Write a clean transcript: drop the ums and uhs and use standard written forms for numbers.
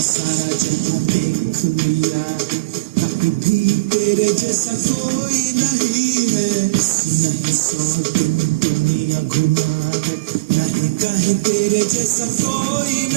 सारा जहां देख लिया, कहीं भी तेरे जैसा कोई नहीं है। नहीं 100 दिन दुनिया घुमा है, नहीं कहीं तेरे जैसा कोई